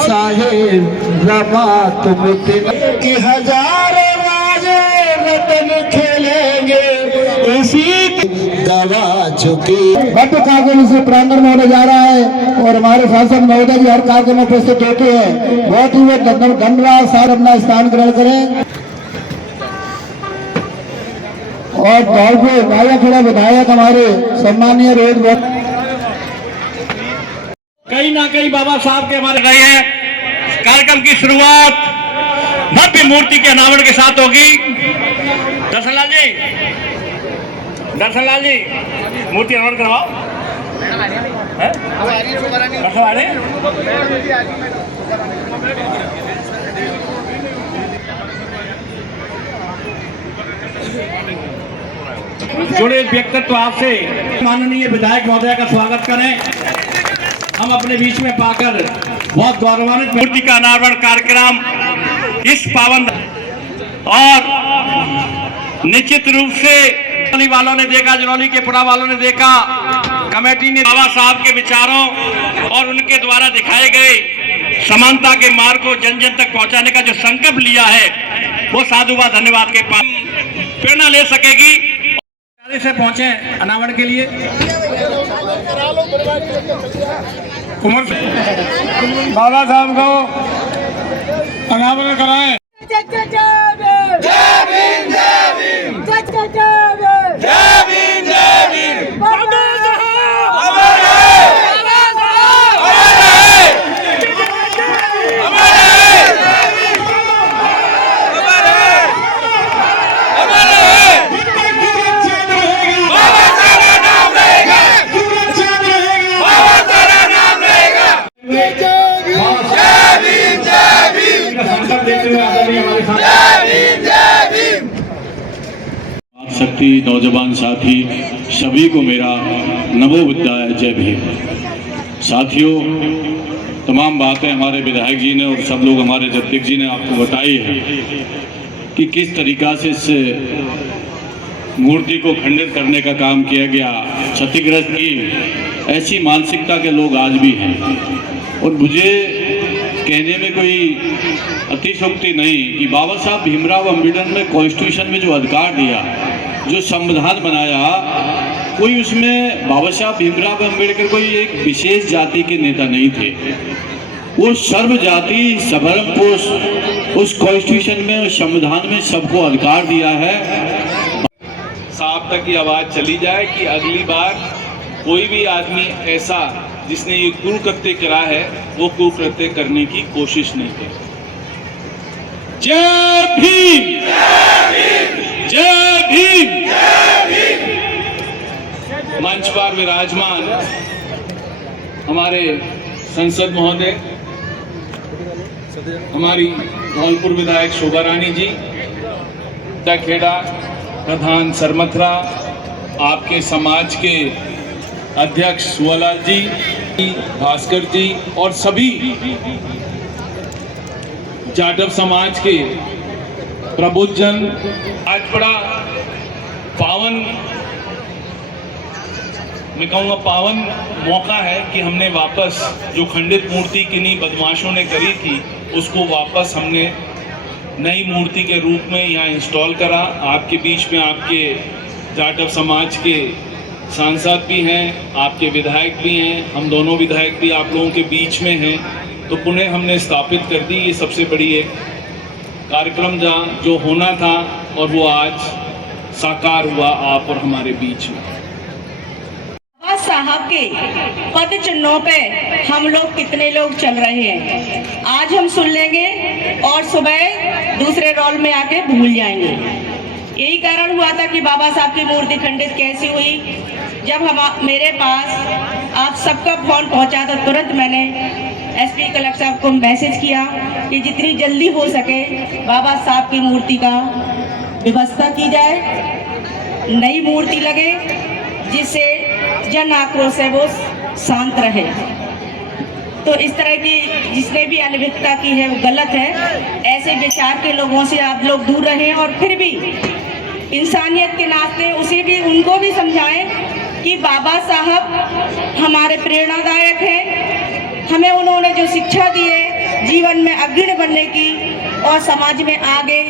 साहिब रमा तुम कि हजारों राजे वतन खेलेंगे इसी दवा चुकी। भट्ट कार्यक्रम से प्रांगण में होने जा रहा है और हमारे शासन महोदय जी हर कार्यक्रम में उपस्थित होते हैं। बहुत ही वो धन्यवाद साहब अपना स्थान ग्रहण करें। और धौलपुर राजाखेड़ा विधायक हमारे सम्मानीय रोहित कहीं ना कहीं बाबा साहब के हमारे रहे हैं। कार्यक्रम की शुरुआत भव्य मूर्ति के अनावरण के साथ होगी। दर्शनलाल जी मूर्ति अनावरण करवाओ। जुड़े व्यक्तित्व आपसे माननीय विधायक महोदय का स्वागत करें। हम अपने बीच में पाकर बहुत गौरवान्वित। मूर्ति का अनावरण कार्यक्रम इस पावन और निश्चित रूप से वालों ने देखा, जरौली के पुरा वालों ने देखा, कमेटी ने बाबा साहब के विचारों और उनके द्वारा दिखाए गए समानता के मार्ग को जन जन तक पहुंचाने का जो संकल्प लिया है वो साधुवाद धन्यवाद के पास प्रेरणा ले सकेगी। से पहुंचे अनावरण के लिए कुमार बाबा साहब को अनावरण कराएं। शक्ति नौजवान साथी सभी को मेरा नमो बुद्धाय जय भीम। साथियों, तमाम बातें हमारे विधायक जी ने और सब लोग हमारे जगदीप जी ने आपको बताई है कि किस तरीका से इस मूर्ति को खंडित करने का काम किया गया। क्षतिग्रस्त की ऐसी मानसिकता के लोग आज भी हैं और मुझे कहने में कोई अतिशयोक्ति नहीं कि बाबा साहब भीमराव अम्बेडकर ने कॉन्स्टिट्यूशन में जो अधिकार दिया, जो संविधान बनाया, कोई उसमें बाबा साहब भीमराव अम्बेडकर कोई एक विशेष जाति के नेता नहीं थे। वो सर्व जाति सबरम को उस कॉन्स्टिट्यूशन में, उस संविधान में सबको अधिकार दिया है। साहब तक ये आवाज चली जाए कि अगली बार कोई भी आदमी ऐसा जिसने ये कुकृत्य करा है वो कुकृत्य करने की कोशिश नहीं करे। जय भीम, जय भीम, जय भीम। मंच पर विराजमान हमारे संसद महोदय, हमारी धौलपुर विधायक शोभा रानी जी, खेड़ा प्रधान सरमथरा, आपके समाज के अध्यक्ष सुवालाल जी, भास्कर जी और सभी जाटव समाज के प्रबुद्धजन, आज बड़ा पावन, मैं कहूँगा पावन मौका है कि हमने वापस जो खंडित मूर्ति किन्हीं बदमाशों ने करी थी उसको वापस हमने नई मूर्ति के रूप में यहाँ इंस्टॉल करा। आपके बीच में आपके जाटव समाज के सांसद भी हैं, आपके विधायक भी हैं, हम दोनों विधायक भी आप लोगों के बीच में हैं, तो पुनः हमने स्थापित कर दी। ये सबसे बड़ी एक कार्यक्रम जहाँ जो होना था और वो आज साकार हुआ आप और हमारे बीच में। साहब के पद चिन्हों पे हम लोग कितने लोग चल रहे हैं, आज हम सुन लेंगे और सुबह दूसरे रोल में आके भूल जाएंगे। यही कारण हुआ था कि बाबा साहब की मूर्ति खंडित कैसी हुई। जब हम मेरे पास आप सबका फोन पहुंचा तो तुरंत मैंने एसपी कलेक्टर साहब को मैसेज किया कि जितनी जल्दी हो सके बाबा साहब की मूर्ति का व्यवस्था की जाए, नई मूर्ति लगे जिससे जन आक्रोश है वो शांत रहे। तो इस तरह की जिसने भी अनभिज्ञता की है वो गलत है। ऐसे विचार के लोगों से आप लोग दूर रहें और फिर भी इंसानियत के नाते उसे भी, उनको भी समझाएं कि बाबा साहब हमारे प्रेरणादायक हैं, हमें उन्होंने जो शिक्षा दी है जीवन में अग्रणी बनने की और समाज में आगे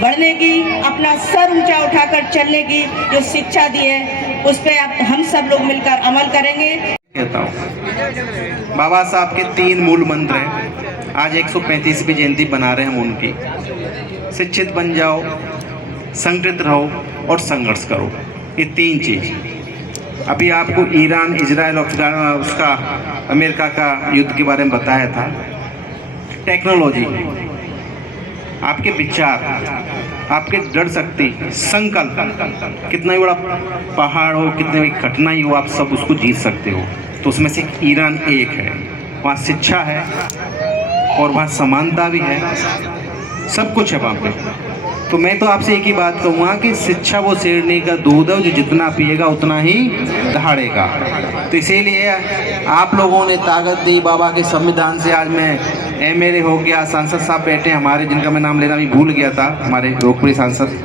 बढ़ने की, अपना सर ऊंचा उठाकर चलने की जो शिक्षा दी है उस पर हम सब लोग मिलकर अमल करेंगे। कहता हूँ बाबा साहब के 3 मूल मंत्र हैं। आज 135वीं जयंती बना रहे हैं हम उनकी। शिक्षित बन जाओ, संगठित रहो और संघर्ष करो। ये 3 चीज़। अभी आपको ईरान, इजराइल और उसका अमेरिका का युद्ध के बारे में बताया था। टेक्नोलॉजी, आपके विचार, आपके दृढ़ शक्ति, संकल्प, कितना ही बड़ा पहाड़ हो, कितनी बड़ी कठिनाई हो, आप सब उसको जीत सकते हो। तो उसमें से ईरान एक है। वहाँ शिक्षा है और वहाँ समानता भी है, सब कुछ है वहाँ पे। तो मैं तो आपसे एक ही बात कहूँगा कि शिक्षा वो शेरनी का दूध है, जो जितना पिएगा उतना ही दहाड़ेगा। तो इसीलिए आप लोगों ने ताकत दी बाबा के संविधान से। आज मैं एमएलए हो गया, सांसद साहब बैठे हमारे, जिनका मैं नाम लेना भी भूल गया था, हमारे लोकप्रिय सांसद।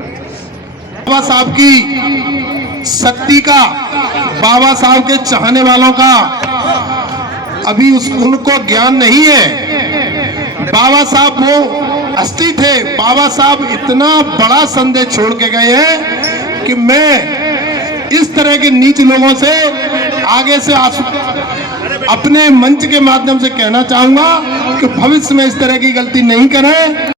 बाबा साहब की शक्ति का, बाबा साहब के चाहने वालों का अभी उनको ज्ञान नहीं है। बाबा साहब वो हस्ती थे। बाबा साहब इतना बड़ा संदेश छोड़ के गए हैं कि मैं इस तरह के नीच लोगों से आगे से अपने मंच के माध्यम से कहना चाहूंगा कि भविष्य में इस तरह की गलती नहीं करें।